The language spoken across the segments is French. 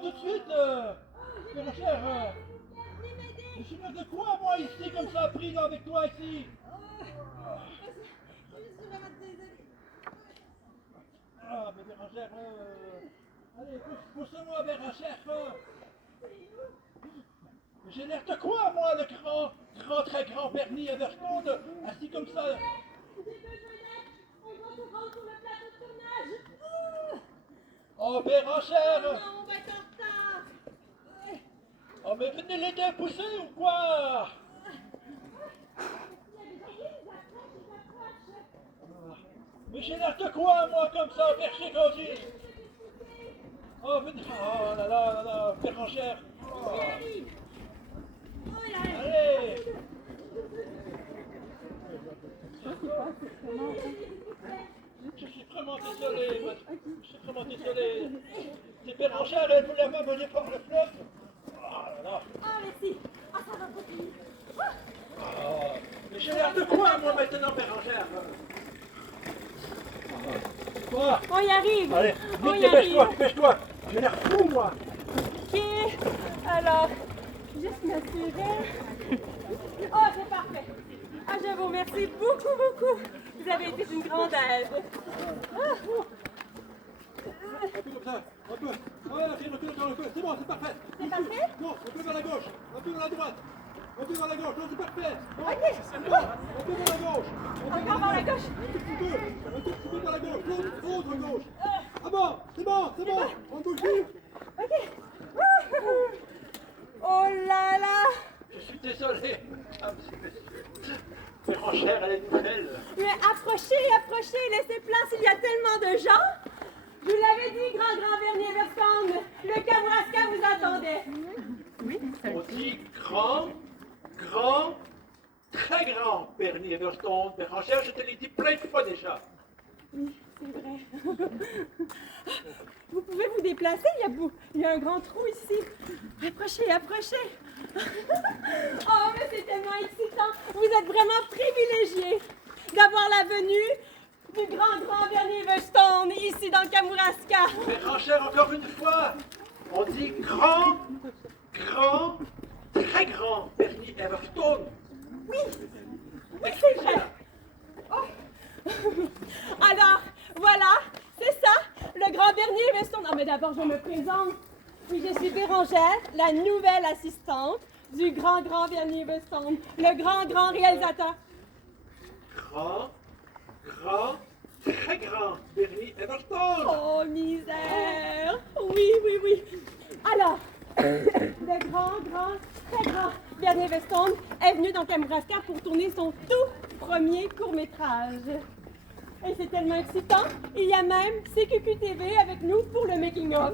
tout de suite, mon cher. Je suis de quoi, moi, ici, comme ça, pris là, avec toi, ici? Je suis vraiment désolée. Ah, mais Bérangère, allez, pousse-moi, Bérangère. J'ai l'air de quoi, moi, le très grand Bernie Everton, assis comme ça? J'ai besoin d'aide. On doit se rendre sur le plateau de tournage. Oh, Bérangère! Non, on va être en retard. Oh, mais venez les deux pousser ou quoi? Mais j'ai l'air de quoi, moi, comme ça, perché aussi? Oh, venez. Oh là là là là, Bérangère. Oh. J'y arrive. Oh là là. Allez! Je suis vraiment désolé, je suis vraiment désolé. C'est Bérangère, elle voulait m'amener par le fleuve. Oh là là. Ah, merci. Ah, ça va beaucoup. Oh. Mais j'ai l'air de quoi, moi, maintenant, Bérangère? Quoi? On y arrive. Allez, On vite, y dépêche-toi, arrive. dépêche-toi. J'ai l'air fou, moi. Ok. Alors, juste m'assurer. Oh, c'est parfait. Ah, je vous remercie beaucoup, beaucoup. Vous avez été une grande aide. Ah. Un peu comme ça, un peu. Voilà, fille, recule encore un peu. C'est bon, c'est parfait. C'est parfait? Non, un peu vers la gauche, un peu vers la droite. Un peu vers la gauche, non, c'est parfait. Non, Ok. c'est bon, un peu vers la gauche. Encore vers la gauche. Un tout petit peu vers la gauche, l'autre gauche. Ah bon, c'est bon, on bouge plus. Ok. Oh là là. Je suis désolé. Bérangère, elle est nouvelle. Mais approchez, approchez, laissez place, il y a tellement de gens. Je vous l'avais dit, grand Bernier Verston, le Kamouraska vous attendait. On dit grand, très grand, Bernie Everton. Bérangère, je te l'ai dit plein de fois déjà. Oui, c'est vrai. Vous pouvez vous déplacer, il y a un grand trou ici. Approchez, approchez. Oh, mais c'est tellement excitant. Vous êtes vraiment privilégiés d'avoir la venue du grand Bernier Verston ici dans le Kamouraska. Bérangère, encore une fois, on dit grand, très grand, Bernie Everton. Oui, oui, c'est vrai. Oh. Alors, voilà, c'est ça, le grand Bernier Veston. Non, mais d'abord, je me présente. Oui, je suis Bérangère, la nouvelle assistante du grand Bernier Veston, le grand réalisateur. Grand, très grand, Bernie Everton. Oh, misère. Oui, oui, oui. Alors, le très grand Bernier Veston est venu dans Kamouraska pour tourner son tout premier court-métrage. Et c'est tellement excitant, il y a même CQQ TV avec nous pour le making-of.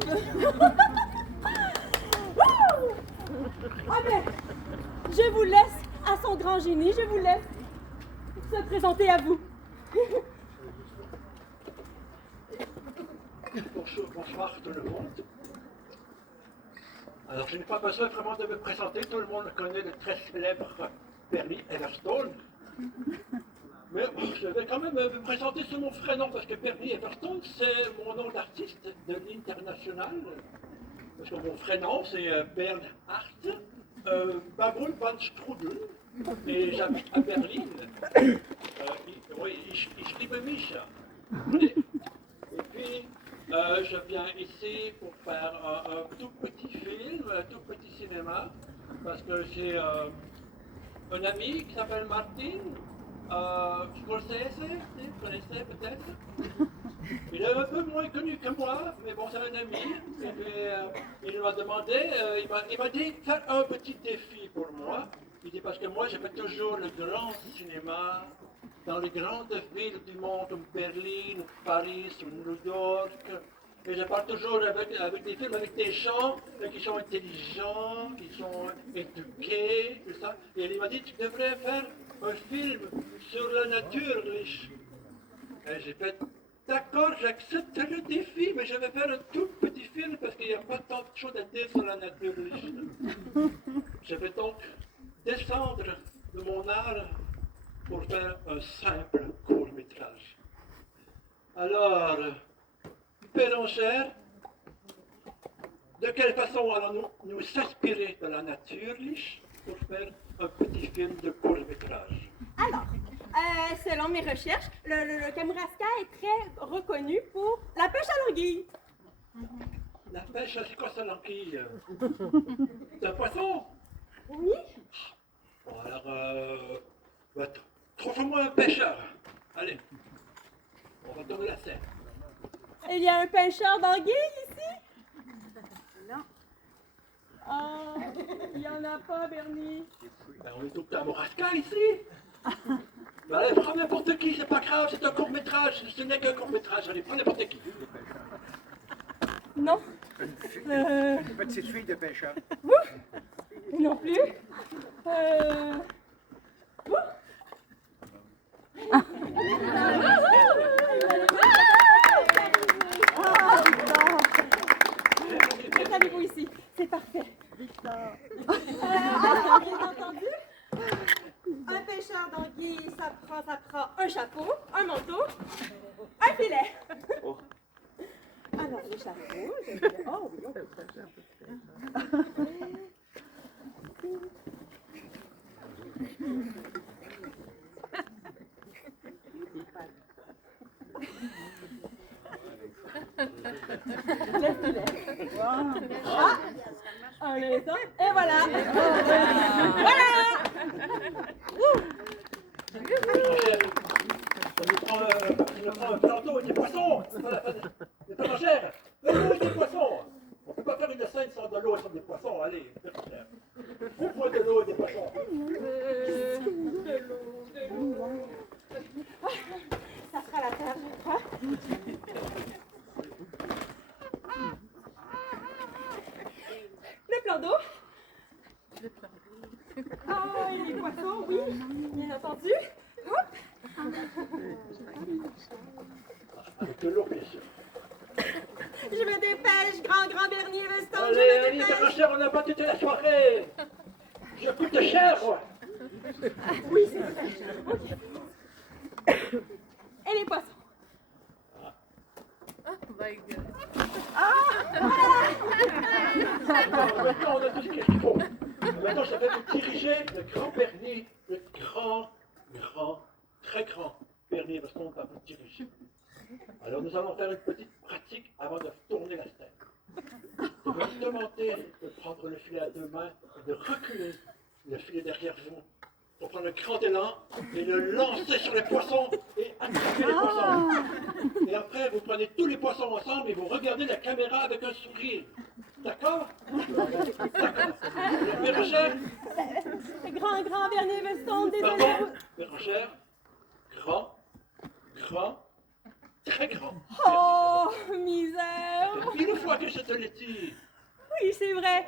Ah ben, je vous laisse à son grand génie, je vous laisse se présenter à vous. Bonsoir tout le monde. Alors, je n'ai pas besoin vraiment de me présenter, tout le monde connaît le très célèbre Bernie Everton. Mais je vais quand même me présenter sous mon vrai nom, parce que Bernie Everton, c'est mon nom d'artiste de l'international. Parce que mon vrai nom, c'est Bernhard Baboul van Strudel, et j'habite à Berlin. Oui, ich liebe mich. Et puis, je viens ici pour faire un tout petit film, un tout petit cinéma, parce que j'ai un ami qui s'appelle Martin Scorsese, vous connaissez peut-être. Il est un peu moins connu que moi, mais bon, c'est un ami. Et puis, il m'a demandé, il m'a dit faire un petit défi pour moi. Il dit parce que moi, je fais toujours le grand cinéma dans les grandes villes du monde, comme Berlin, Paris, ou New York. Et je parle toujours avec des films, avec des gens qui sont intelligents, qui sont éduqués, tout ça. Et il m'a dit, tu devrais faire un film sur la nature. Et j'ai fait, d'accord, j'accepte le défi, mais je vais faire un tout petit film parce qu'il n'y a pas tant de choses à dire sur la nature. Je vais donc descendre de mon art pour faire un simple court-métrage. Alors, Bérangère, De quelle façon allons-nous nous s'inspirer de la nature pour faire un petit film de court-métrage? Alors, selon mes recherches, le Kamouraska est très reconnu pour la pêche à l'anguille. La pêche, c'est quoi ça, l'anguille? C'est un poisson? Oui? Bon, alors, trouve-moi un pêcheur. Allez, on va tourner la scène. Il y a un pêcheur d'anguilles ici? Non. Ah, il n'y en a pas, Bernie. Ben, on est au Kamouraska ici. Ben, allez, prends n'importe qui, c'est pas grave, c'est un court-métrage. Ce n'est qu'un court-métrage. Allez, prends n'importe qui. Non. Une petite fille de pêcheur. Vous? Non plus. Vous? Installez-vous ici, c'est parfait. Alors, bien entendu, un pêcheur d'anguilles, ça prend un chapeau, un manteau, un filet. Alors, le chapeau, oh oui, on peut le filet. Ah, un instant, et voilà. Voilà. On prend un plateau et des poissons. Des étrangères. De l'eau et des poissons. On ne peut pas faire une scène sans de l'eau et sans des poissons. Allez, on prend de l'eau et des poissons. De l'eau. Ça sera la terre, je crois. Le plan d'eau. Ah, et les poissons, oui, bien entendu. Hop. Avec de l'eau, bien sûr. Je me dépêche, grand Bernier Veston, je Allez, me allez, dépêche. cher, on n'a pas toute la soirée. Je coûte cher, moi. Oui, c'est vrai. Ok. Et les poissons. Oh my god. Maintenant, on a tout ce qu'il faut. Maintenant, je vais vous diriger le grand Bernier, le grand, très grand Bernier, parce qu'on va vous diriger. Alors, nous allons faire une petite pratique avant de tourner la scène. Je vais vous demander de prendre le filet à deux mains et de reculer le filet derrière vous pour prendre le grand élan et le lancer sur les poissons et attraper les poissons. Et après, vous prenez tous les poissons ensemble et vous regardez la caméra avec un sourire. D'accord? D'accord. Bérangère? Grand Bernier Veston, désolé. Pardon? Bérangère? Grand, très grand. Oh, misère. Ça fait 1000 fois que je te l'ai dit. Oui, c'est vrai.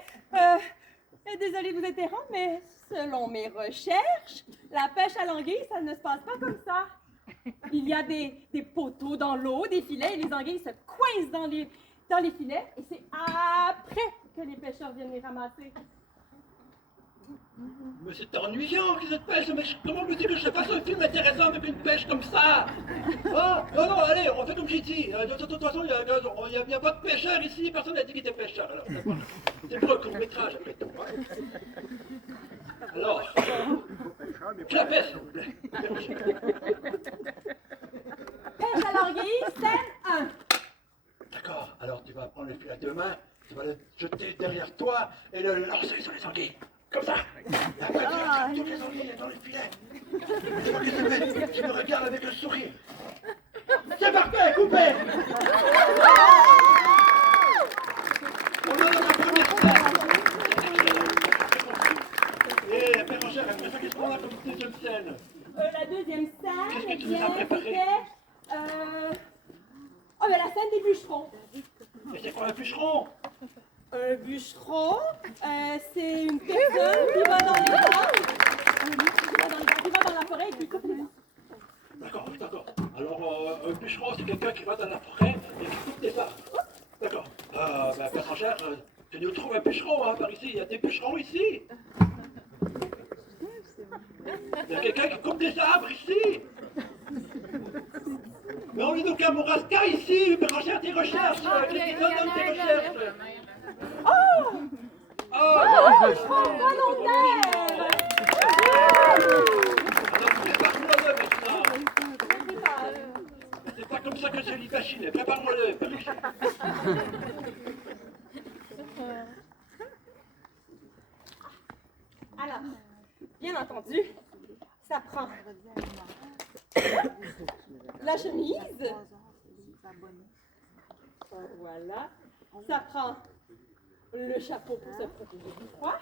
Désolée de vous interrompre, mais selon mes recherches, la pêche à l'anguille, ça ne se passe pas comme ça. Il y a des poteaux dans l'eau, des filets, et les anguilles se coincent dans les filets, et c'est après que les pêcheurs viennent les ramasser. Mais c'est ennuyant que cette pêche. Mais comment veux-tu que je fasse un film intéressant avec une pêche comme ça? Ah, non, allez, on fait comme j'ai dit. De toute façon, il n'y a pas de pêcheur ici. Personne n'a dit qu'il était pêcheur. Alors, c'est pas un court-métrage après tout. Hein. Alors, clapez, s'il vous plaît. Pêche à l'anguille, scène 1. D'accord, alors tu vas prendre le filet à deux mains, tu vas le jeter derrière toi et le lancer sur les anguilles. Comme ça. Et après, tu vas toutes les anguilles dans le filet. C'est moi qui te fais. Tu me regardes avec un sourire. C'est parfait, coupé. On a la première scène. Et Bérangère, après ça, qu'est-ce qu'on a comme deuxième scène? La deuxième scène, Qu'est-ce que eh tu nous as bien, préparé? c'était... Oh, ben la scène des bûcherons. Et c'est quoi un bûcheron? Un bûcheron, c'est une personne qui va dans les bois, qui va dans la forêt et qui coupe les arbres. D'accord. Alors, un bûcheron, c'est quelqu'un qui va dans la forêt et qui coupe des arbres. D'accord. Bérangère, tu nous trouves un bûcheron, hein, par ici. Il y a des bûcherons ici. Il y a quelqu'un qui coupe des arbres ici. Mais on est au Kamouraska ici, Bérangère, tes recherches. Qu'est-ce qui donne tes recherches? Oh, bûcheron volontaire! Alors, prépare-moi-le maintenant. C'est pas comme ça que je lis Bachinet. Prépare-moi-le, Perruche. Alors, bien entendu, ça prend la chemise. Voilà. Ça prend le chapeau pour se protéger du froid.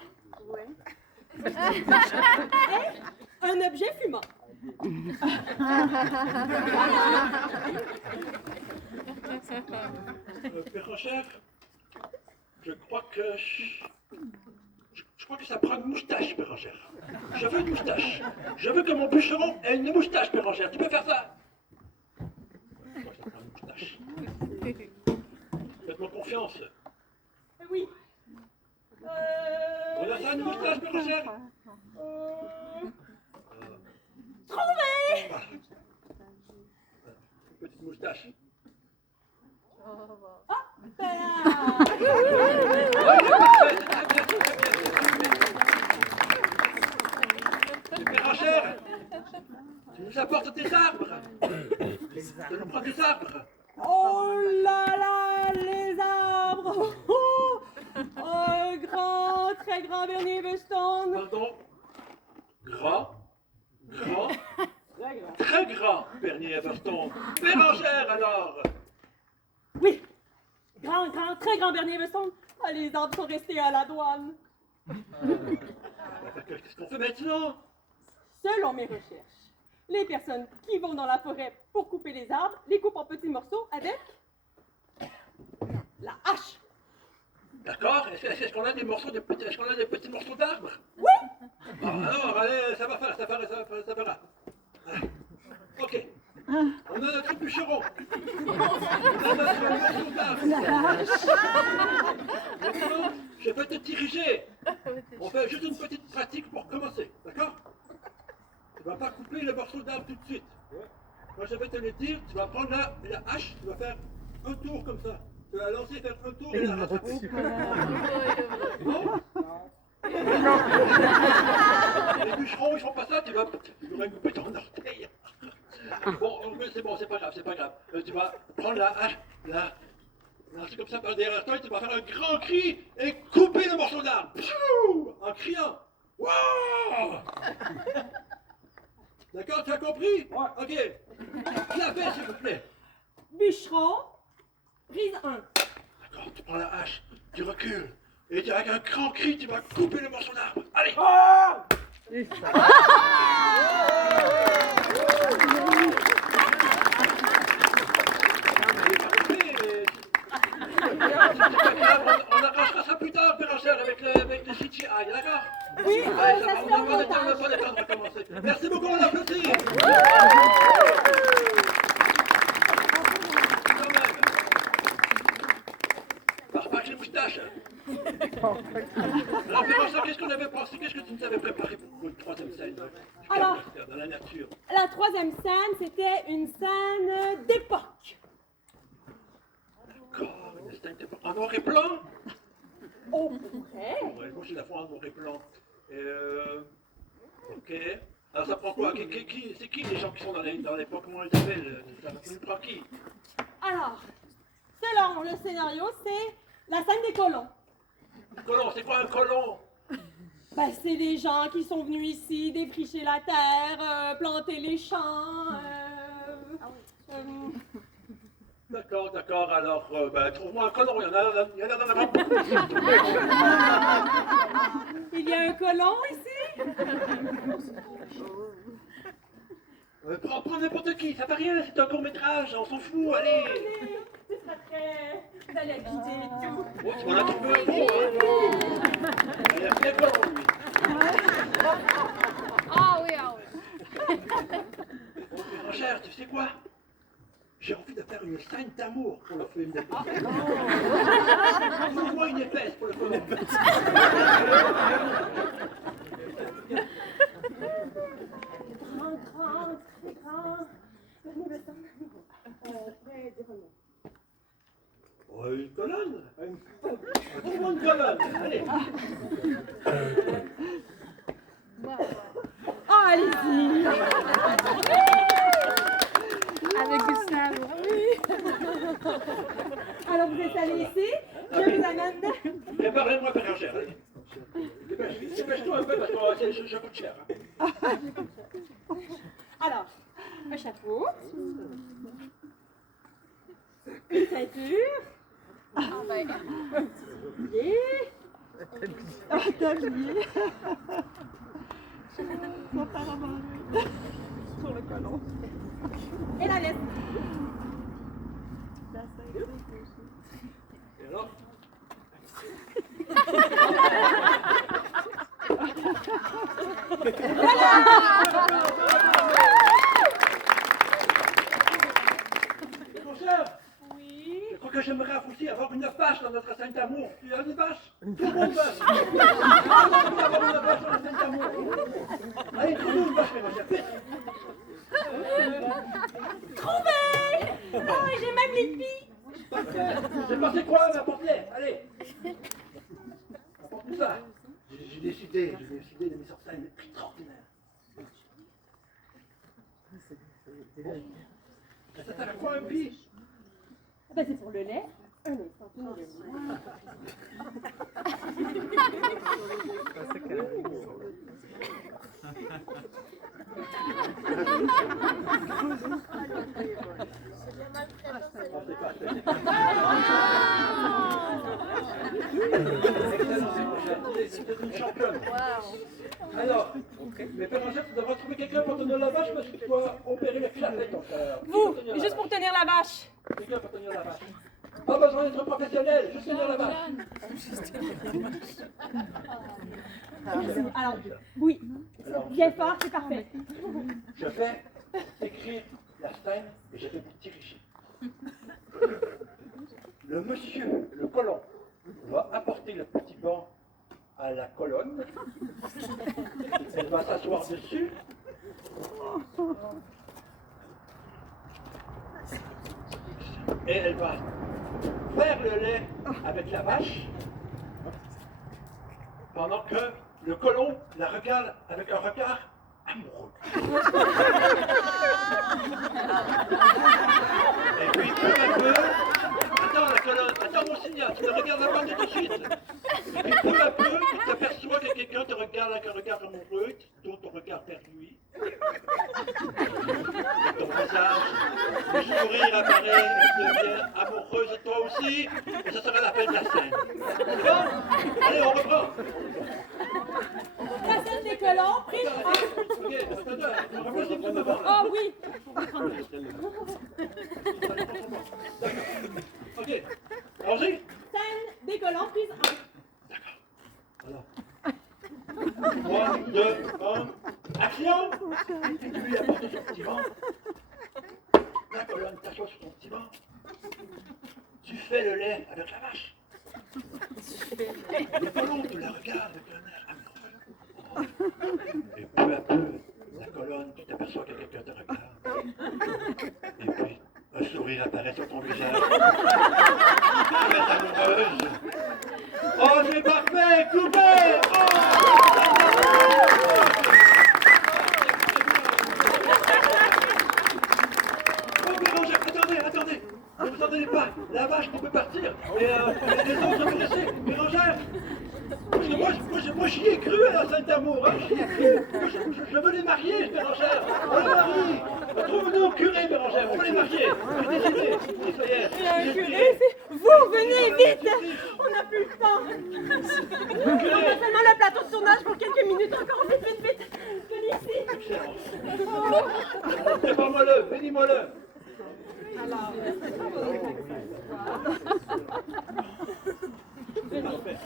Et un objet fumant. Péranchère, je crois que ça prend une moustache, Péranchère. Je veux une moustache. Je veux que mon bûcheron ait une moustache, Péranchère. Tu peux faire ça? Je crois que ça prend une moustache. Faites-moi confiance. Oui. On a ça, une moustache, Péranchère? Trouvé! Voilà. Une petite moustache. Ben, Péranchère, tu nous apportes des arbres. Tu nous prends des arbres. oh là là, les arbres! Oh, un grand, très grand Bernier Weston. Pardon? Très grand, Bernier Everton. Bérangère, alors! Oui, grand, très grand Bernier Weston. Ah, les arbres sont restés à la douane. Qu'est-ce qu'on fait maintenant? Selon mes recherches, les personnes qui vont dans la forêt pour couper les arbres les coupent en petits morceaux avec la hache. D'accord? Est-ce qu'on a des morceaux de petits, est-ce qu'on a des petits morceaux d'arbres? Oui! Bon, alors, allez, ça va faire, ça fera. Ah, ok. On a notre bûcheron. On a notre morceau d'arbre. Maintenant, je vais te diriger. On fait juste une petite pratique pour commencer, d'accord? Tu ne vas pas couper le morceau d'arbre tout de suite. Moi, je vais te le dire, tu vas prendre la hache, tu vas faire un tour comme ça. Tu vas lancer, faire un tour et la rattraper. Non? Les bûcherons, ils font pas ça, tu vas couper ton orteil. Bon, c'est bon, c'est pas grave. Tu vas prendre la hache, lancer comme ça par derrière toi, et tu vas faire un grand cri et couper le morceau d'arbre. Pfiou, en criant. Wow! D'accord, tu as compris? Ouais. Ok. Clapez, s'il vous plaît. Bûcheron, prise 1. D'accord, tu prends la hache, tu recules, et avec un grand cri, tu vas couper le morceau d'arbre. Allez! On arrangera ça plus tard, Bérangère, avec le CGI, d'accord? Oui, Allez, ça se on fait en n'a pas le temps montage. de recommencer. Merci beaucoup, on applaudit! Quand même. Par les moustaches. Alors, Bérangère, qu'est-ce qu'on avait pensé? Qu'est-ce que tu nous avais préparé pour une troisième scène? Alors, dans la nature. la troisième scène, c'était une scène d'époque. D'accord, une scène en noir et blanc? Au vrai. Ouais, moi, j'ai la foi en noir et blanc. Ok. Alors, ça prend quoi? C'est qui les gens qui sont dans l'époque? Comment on les appelle? Ça prend qui? Alors, selon le scénario, c'est la scène des colons. Colon, c'est quoi un colon? Ben, c'est des gens qui sont venus ici défricher la terre, planter les champs. D'accord, alors, trouve-moi un colon, il y en a dans la map. Il y a un colon ici? Prends n'importe qui, ça fait rien, c'est un court-métrage, on s'en fout, allez. Allez, ce sera très... Vous allez guider et tout. Oh, tu m'en as trouvé un bon, hein. Il y a bien colon, lui. Ah oui. Bon, Bérangère, tu sais quoi? J'ai envie de faire une scène d'amour pour le film de Trouve-moi une épaisse pour le film. Grand, très grand. Très Une colonne. Trouve-moi une colonne. Allez. Oh, allez-y. Avec Gustave. Alors, vous êtes allés ici. Je vous amène. Préparez-moi bérangère, allez. Dépêche-toi un peu parce que ça coûte cher. Hein. Alors, un chapeau. Une ceinture. Ah ben, Et... Un tablier. Ça part à manger. Sur le colon. et la veste. La ceinture. Et alors? Bérangère, Oui. je crois que j'aimerais aussi avoir une vache dans notre Saint Amour. Tu as une vache? Tout le monde veut. Tout le monde veut avoir une vache dans le Saint Amour. Allez, trouve-nous une vache, Bérangère, vite. Trouvé. Oh, j'ai même les pieds. J'ai passé quoi, m'apporter? Allez. Apporte-nous ça. J'ai décidé de mes sur scène extraordinaire. Ça sert à quoi un pied? Ah ben, c'est pour le lait. Un instant, pour le lait. C'était une championne. Alors, mais Bérangère, tu devras trouver quelqu'un pour tenir la vache parce que tu dois opérer le clapet ton frère. Vous, juste pour tenir la vache. Quelqu'un pour tenir la vache. Pas besoin d'être professionnel, juste tenir la vache. Alors, oui. Bien fort, c'est parfait. Je vais écrire la scène et je vais vous diriger. Le monsieur, le colon, va apporter le petit banc à la colonne. Elle va s'asseoir dessus. Et elle va faire le lait avec la vache pendant que le colon la regarde avec un regard amoureux. Et puis peu à peu, attends la colonne, attends mon signal, tu ne regardes pas tout de suite. Et puis peu à peu, tu t'aperçois que quelqu'un te regarde avec un regard amoureux, tu tournes ton regard vers lui. Ton visage, le sourire apparaît, tu deviens amoureuse de toi aussi, et ce sera la fin de la scène. C'est bon? Allez, on reprend. La scène des colons, prise en... Ok, attends, on reprend ce petit moment là. Oh oui. Ok, allons-y. Scène des colons, prise en... Alors. 3, 2, 1, action! Tu lui apportes son petit banc. La colonne t'assoit sur ton petit banc. Tu fais le lait avec la vache. Le colon te la regarde avec un air amoureux. Et peu à peu, la colonne, tu t'aperçois que quelqu'un te regarde. Et puis, un sourire apparaît sur ton visage. Tu es amoureuse. Oh, c'est parfait! Coupé! Oh, Bérangère, attendez! Ne vous entendez pas! La vache ne peut partir! Et les autres sont blessés! Bérangère! Parce que moi j'y ai cru à la Saint-Amour, hein, j'y ai cru! Je veux les marier, Bérangère! On les marie! Trouve-nous un curé, Bérangère, on va les marier! J'ai décidé! Ça y est! Il y a un curé, vous, venez vite. On n'a plus le temps. On a seulement le plateau de tournage pour quelques minutes encore. Vite. Venez ici. Excellent! Prépare-moi-le, bénis-moi-le! Alors, Parfait!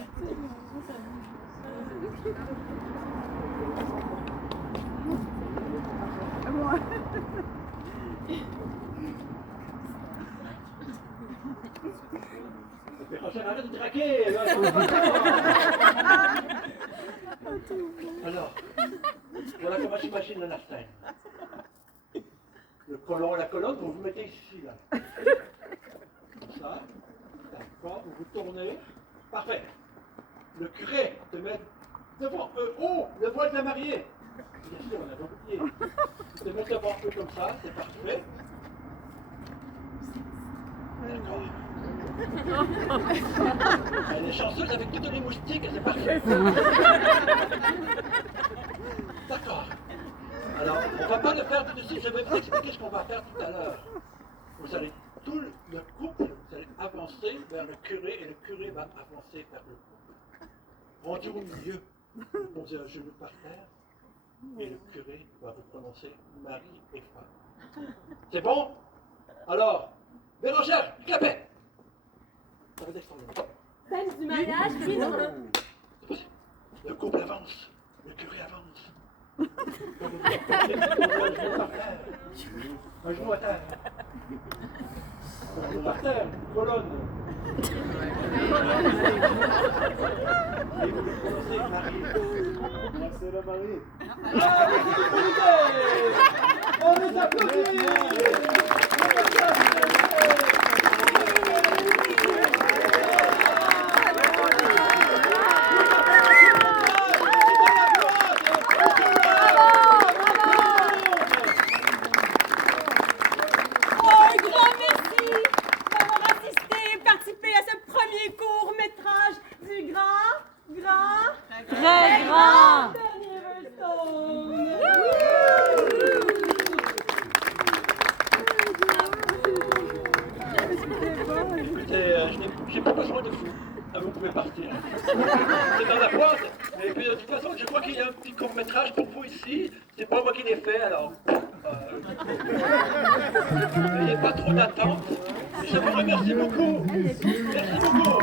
Moi. Bérangère, arrête de traquer! Là. Alors, voilà comment j'imagine la scène. Le colon, la colonne, vous vous mettez ici, là. Comme ça. D'accord, vous vous tournez. Parfait. le curé te met devant eux. Oh, le voile de la mariée. Bien sûr, on avait oublié. Te met devant eux comme ça, c'est parfait. D'accord. Elle est chanceuse avec toutes les moustiques, c'est parfait. D'accord. Alors, on ne va pas le faire tout de suite, je vais vous expliquer ce qu'on va faire tout à l'heure. Vous allez, tout le couple, vous allez avancer vers le curé et le curé va avancer vers le couple. Rendu au milieu, vous posez un genou par terre et le curé va vous prononcer mari et femme. C'est bon? Alors, Bérangère, clapez! Ça va descendre. Scène du mariage, oui, non, là. Le couple avance, le curé avance. Un genou par terre. Un genou à terre. Un genou par terre, colonne. Et vous lui prononcez Marie. C'est la mariée. On les applaudit! Très grand Bernie Everstone. Écoutez, j'ai pas besoin de vous. Ah, vous pouvez partir. C'est dans la boîte. Et puis de toute façon, je crois qu'il y a un petit court-métrage pour vous ici. C'est pas moi qui l'ai fait, alors. N'ayez pas trop d'attente. Je vous remercie beaucoup. Merci beaucoup.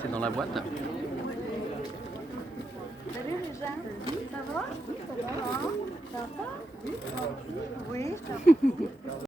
C'est dans la boîte. Salut les gens, ça va? Ça va? Ça va? Oui, ça va.